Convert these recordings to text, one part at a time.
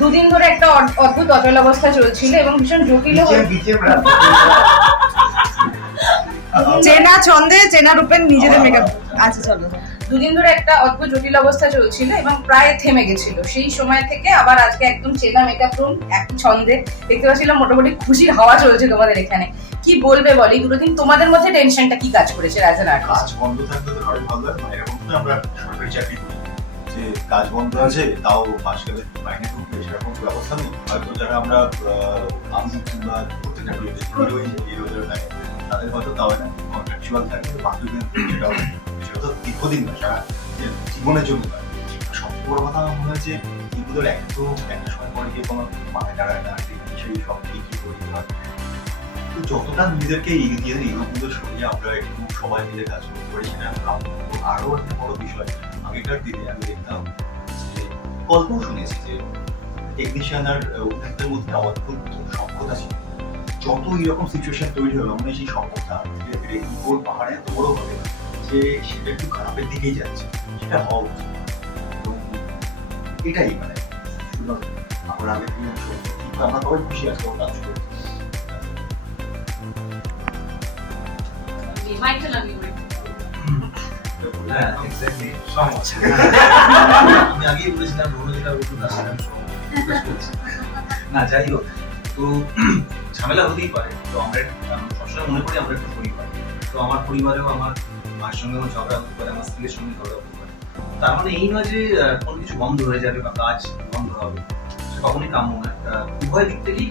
দুদিন ধরে একটা অদ্ভুত অচল অবস্থা চলছিল এবং ভীষণ জটিল চেনা ছন্দে চেনা রূপে নিজেদের মেকআপ আচ্ছা চলো। দুদিন ধরে একটা অদ্ভুত জটিল অবস্থা চলছিল এবং প্রায় থেমে গেছিল। সেই সময় থেকে আবার আজকে একদম চেনা মেকআপ রুম একই ছন্দে। দেখতে পাচ্ছিলাম মোটামুটি খুশির হাওয়া চলছে তোমাদের এখানে। কি বলবে বল? দুটো দিন তোমাদের মধ্যে টেনশনটা কি কাজ করেছে অ্যাজ কাজ বন্ধ ভালো লাগে আমরা যে কাজ বন্ধ আছে, তাও মাস গেলে মাইনে ঢুকবে সেরকম ব্যবস্থা নেই। হয়তো যারা আমরা আমি কিংবা থাকে তাদের হয়তো তাও না কন্ট্রাকচুয়াল থাকে, বাকি সেটাও দীর্ঘদিন না সারা জীবনের জন্য না বড় কথা আমার মনে হয় যে এগুলোর এক তো একটা সময় পরে গিয়ে কোনো মাথায় দাঁড়ায় না সেই সব ঠিকই তো যতটা নিজেদেরকে নিজেদের ইগোগুলো সরিয়ে আমরা একটু সবাই মিলে কাজ করতে পারি সেটা আমি ভাববো। এবং আরও একটা বড় বিষয় আগেকার দিনে আমি দেখতাম যে গল্পও শুনেছি যে টেকনিশিয়ান আর অভিনেতাদের মধ্যে অদ্ভুত সক্ষতা ছিল। যত এরকম সিচুয়েশন তৈরি হলো মানে সেই সক্ষতা ধীরে ধীরে পাহাড়ে এত বড় হবে যে সেটা একটু খারাপের দিকেই যাচ্ছে সেটা হওয়া উচিত। এটাই মানে আমরা আগে থেকে আমরা সবাই খুশি আছি ওর কাজ করে মাইকেল আমি হ্যাঁ এক্স্যাক্টলি সমস্যা। আমি আগেই বলেছিলাম রোল যেটা তার সাথে। না যাই হোক। তো ঝামেলা হতেই পারে। তো আমরা সবসময় মনে করি আমরা একটা পরিবার। তো আমার পরিবারেও আমার মায়ের সঙ্গে আমার ঝগড়া হতে পারে, আমার স্ত্রীর সঙ্গে ঝগড়া হতে পারে। তার মানে এই নয় যে কোনো কিছু বন্ধ হয়ে যাবে বা কাজ বন্ধ হবে কখনই কাম্য না। উভয় দিক থেকেই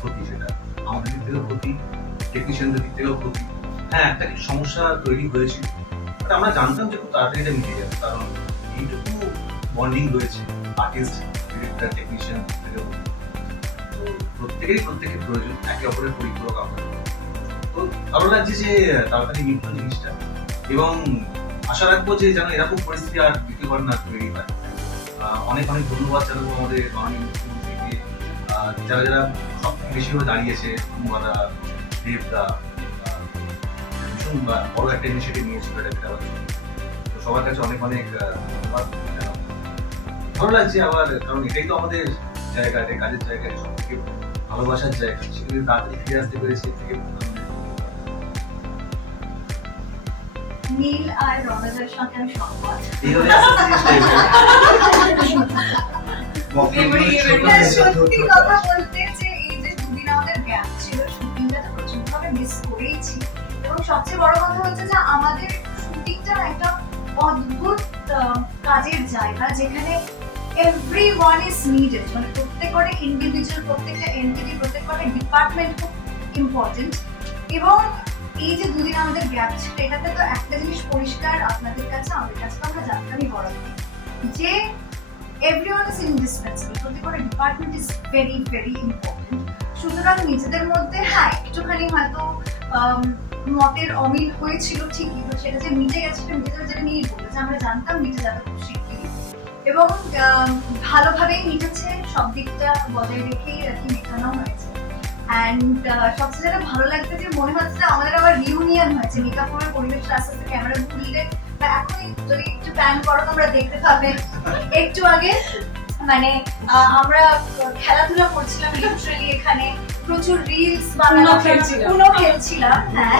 ক্ষতি সেটা। আমাদের দিক থেকেও ক্ষতি টেকনিশিয়ানদের দিক থেকেও ক্ষতি। হ্যাঁ একটা কিছু সমস্যা তৈরি হয়েছিল বাট আমরা জানতাম যে খুব তাড়াতাড়ি এটা মিটে যাবে, কারণ এইটুকু বন্ডিং রয়েছে আর্টিস্ট ডিরেক্টর টেকনিশিয়ান থেকে তো প্রত্যেকেরই প্রত্যেকের প্রয়োজন, একে অপরের পরিপূরক আমরা। তো ভালো লাগছে যে তাড়াতাড়ি মিটল জিনিসটা। এবং আশা রাখব যে যেন এরকম পরিস্থিতি আর দ্বিতীয়বার না তৈরি হয় অনেক অনেক ধন্যবাদ জানাব আমাদের মাননীয় মুখ্যমন্ত্রীকে। যারা যারা সব বেশি করে দাঁড়িয়েছে অনুবাদা দেবদা ভীষণ বড় একটা ইনিশিয়েটিভ নিয়েছিল এটা জন্য। তো সবার কাছে অনেক অনেক ধন্যবাদ ভালো লাগছে আবার, কারণ এটাই তো আমাদের জায়গা কাজের জায়গা সব থেকে ভালোবাসার জায়গা। সেখানে তাড়াতাড়ি ফিরে আসতে পেরেছি থেকে নীল আর রণজের সঙ্গে আমি না, সত্যি কথা বলতে যে এই যে দুদিন আমাদের গ্যাপ ছিল শুটিংটা তো প্রচণ্ড ভাবে মিস করেইছি। এবং সবচেয়ে বড় কথা হচ্ছে যে আমাদের শুটিংটা একটা অদ্ভুত কাজের জায়গা যেখানে এভরি ওয়ান ইজ নিডেড মানে প্রত্যেকটা ইন্ডিভিজুয়াল প্রত্যেকটা এন্টিটি প্রত্যেকটা ডিপার্টমেন্ট খুব ইম্পর্টেন্ট এবং এই যে দুদিন আমাদের গ্যাপ ছিল, এটাতে তো একটা জিনিস পরিষ্কার আপনাদের কাছে, আমাদের কাছে তো আমরা জানতামই বড়। যে everyone is indispensable প্রত্যেকটা department is very very important সুতরাং নিজেদের মধ্যে হ্যাঁ একটুখানি হয়তো মতের অমিল হয়েছিল ঠিকই, তো সেটা যে মিটে গেছে সেটা যেটা নিয়ে বলল যে আমরা জানতাম মিটে যাবে খুব শিগগিরই। এবং ভালোভাবেই মিটেছে, সব দিকটা বজায় রেখেই আর কি মেটানো হয়েছে। অ্যান্ড সবচেয়ে যেটা ভালো লাগছে যে মনে হচ্ছে আমাদের আবার রিউনিয়ন হয়েছে মেকআপের পরিবেশটা আস্তে আস্তে ক্যামেরা খুললে বা এখনই যদি একটু প্ল্যান করো, তোমরা দেখতে পাবে। একটু আগে মানে আমরা খেলাধুলা করছিলাম লিটারেলি এখানে। প্রচুর রিলস বানানো খেলছিলাম। উনো খেলছিলাম হ্যাঁ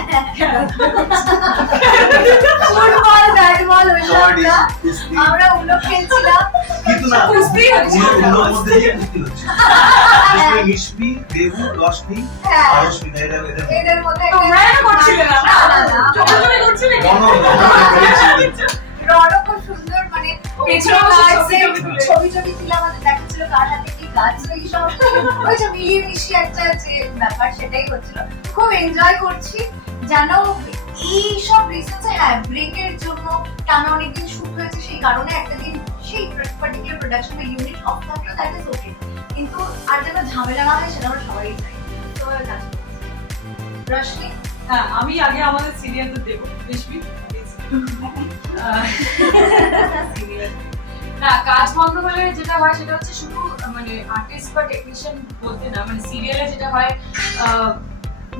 ফুটবল ব্যাট বল। আমরা উনো খেলছিলাম কিন্তু না কুস্তি হচ্ছে। ওগুলোর মধ্যে দিয়ে কুস্তি হচ্ছে বিশেষ দেবু রশ্মি আর রশ্মি এদের এদের এদের মধ্যে তোমরা করছিলে না না, না, না। করছিলে রণ- রণ করেছি। রণও খুব সুন্দর মানে ছবি। ছবি ছবি তুলে আমাদের দেখাচ্ছিল কার হাতে হ্যাঁ ঝামেলা না হয় সেটা সবাই হ্যাঁ আমি আগে আমাদের সিনিয়রদের দেবো রেশমি। না, কাজ বন্ধ হলে যেটা হয় সেটা হচ্ছে শুধু মানে আর্টিস্ট বা টেকনিশিয়ান বলতে না মানে সিরিয়ালে যেটা হয়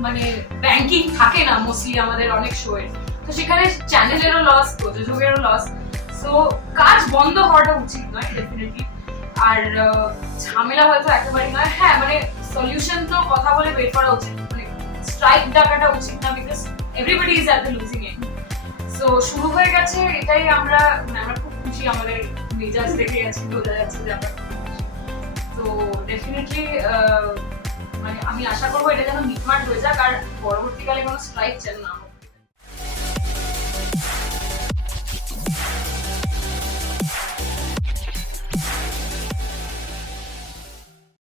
মানে ব্যাংকিং থাকে না মোস্টলি আমাদের অনেক তো সেখানে চ্যানেলেরও লস প্রযোজকেরও লস সো কাজ বন্ধ হওয়াটা উচিত নয় ডেফিনেটলি আর ঝামেলা হয়তো একেবারেই নয়। হ্যাঁ মানে সলিউশন তো কথা বলে বের করা উচিত। মানে স্ট্রাইক ডাকাটা উচিত না because everybody is at the losing end so শুরু হয়ে গেছে, এটাই আমরা মানে আমরা খুশি, আমাদের মেজাজ দেখে আছি, বোঝা যাচ্ছে যে। তো ডেফিনেটলি মানে আমি আশা করব এটা যেন মিটমাট হয়ে যাক, আর পরবর্তীকালে কোনো স্ট্রাইক যেন না